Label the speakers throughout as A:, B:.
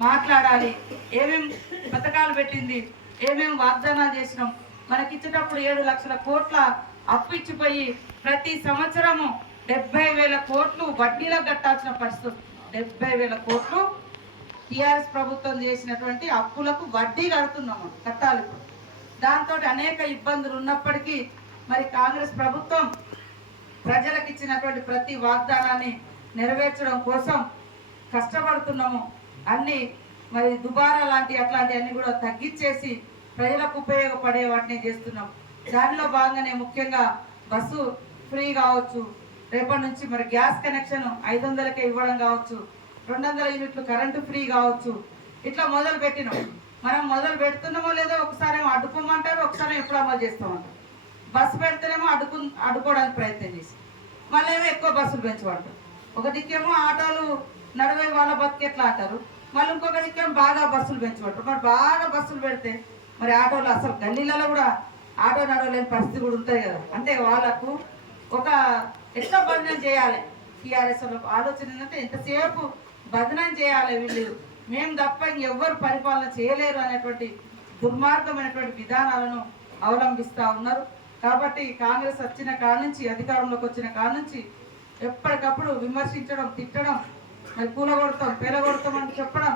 A: మాట్లాడాలి. ఏమేం పథకాలు పెట్టింది? ఏమేం వాగ్దానాలు చేసినాం? మనకి ఇచ్చేటప్పుడు ఏడు లక్షల కోట్ల అప్పు ఇచ్చిపోయి ప్రతి సంవత్సరము డెబ్బై వేల కోట్లు వడ్డీలకు కట్టాల్సిన పరిస్థితి డెబ్బై వేల కోట్లు టిఆర్ఎస్ ప్రభుత్వం చేసినటువంటి అప్పులకు వడ్డీ కడుతున్నాము కట్టాలి దాంతో అనేక ఇబ్బందులు ఉన్నప్పటికీ మరి కాంగ్రెస్ ప్రభుత్వం ప్రజలకు ఇచ్చినటువంటి ప్రతి వాగ్దానాన్ని నెరవేర్చడం కోసం కష్టపడుతున్నాము. అన్ని మరి దుబారా లాంటి అట్లాంటి అన్ని కూడా తగ్గించేసి ప్రజలకు ఉపయోగపడే వాటిని చేస్తున్నాం. దానిలో భాగంగానే ముఖ్యంగా బస్సు ఫ్రీ కావచ్చు. రేపటి నుంచి మరి గ్యాస్ కనెక్షన్ ఐదు వందలకే ఇవ్వడం కావచ్చు. రెండు వందల యూనిట్లు కరెంటు ఫ్రీ కావచ్చు. ఇట్లా మొదలు పెట్టినాం. మనం మొదలు పెడుతున్నామో లేదో ఒకసారి ఏమో అడ్డుకోమంటారు ఒకసారి ఎప్పుడు అమలు చేస్తామంటారు. బస్సు పెడితేనేమో అడ్డుకు అడ్డుకోవడానికి ప్రయత్నం చేసి. మళ్ళీ ఏమో ఎక్కువ బస్సులు పెంచమంటారు. ఒక దిక్కేమో ఆటోలు నడవే వాళ్ళ బతికెట్లా అంటారు? మళ్ళీ ఇంకొక బాగా బస్సులు పెంచుకుంటారు మరి బాగా బస్సులు పెడితే మరి ఆటోలు అసలు గల్లీలలో కూడా ఆటో నడవలేని పరిస్థితి కూడా ఉంటుంది కదా. అంటే వాళ్ళకు ఒక ఎట్లా బంధనం చేయాలి? టీఆర్ఎస్ ఆలోచన ఏంటంటే ఎంతసేపు భజనం చేయాలి వీళ్ళు? మేము తప్ప ఇంకెవ్వరు పరిపాలన చేయలేరు అనేటువంటి దుర్మార్గమైనటువంటి విధానాలను అవలంబిస్తూ ఉన్నారు. కాబట్టి కాంగ్రెస్ వచ్చిన కాడ నుంచి అధికారంలోకి వచ్చిన కాడ నుంచి ఎప్పటికప్పుడు విమర్శించడం తిట్టడం మరి కూలగొడతాం పేలగొడతాం అని చెప్పడం.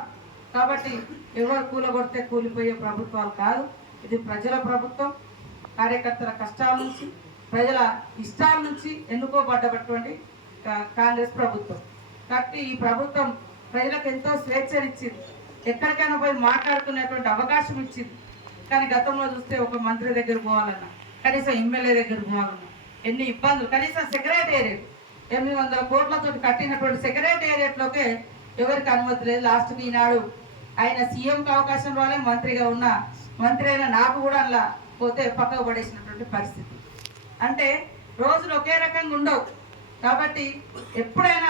A: కాబట్టి ఎవరు కూలగొడితే కూలిపోయే ప్రభుత్వాలు కాదు. ఇది ప్రజల ప్రభుత్వం కార్యకర్తల కష్టాల నుంచి ప్రజల ఇష్టాల నుంచి ఎన్నుకోబడ్డటువంటి కాంగ్రెస్ ప్రభుత్వం. కాబట్టి ఈ ప్రభుత్వం ప్రజలకు ఎంతో స్వేచ్ఛనిచ్చింది. ఎక్కడికైనా పోయి మాట్లాడుకునేటువంటి అవకాశం ఇచ్చింది. కానీ గతంలో చూస్తే ఒక మంత్రి దగ్గర పోవాలన్నా కనీసం ఎమ్మెల్యే దగ్గర పోవాలన్నా ఎన్ని ఇబ్బందులు కనీసం సెక్రటేరియట్ ఎనిమిది వందల కోట్లతో కట్టినటువంటి సెక్రటేరియట్లోకి ఎవరికి అనుమతి లేదు. లాస్ట్కి ఈనాడు ఆయన సీఎంకి అవకాశం రాలే మంత్రిగా ఉన్న మంత్రి అయిన నాకు కూడా అలా పోతే పక్కకు పడేసినటువంటి పరిస్థితి. అంటే రోజులు ఒకే రకంగా ఉండవు. కాబట్టి ఎప్పుడైనా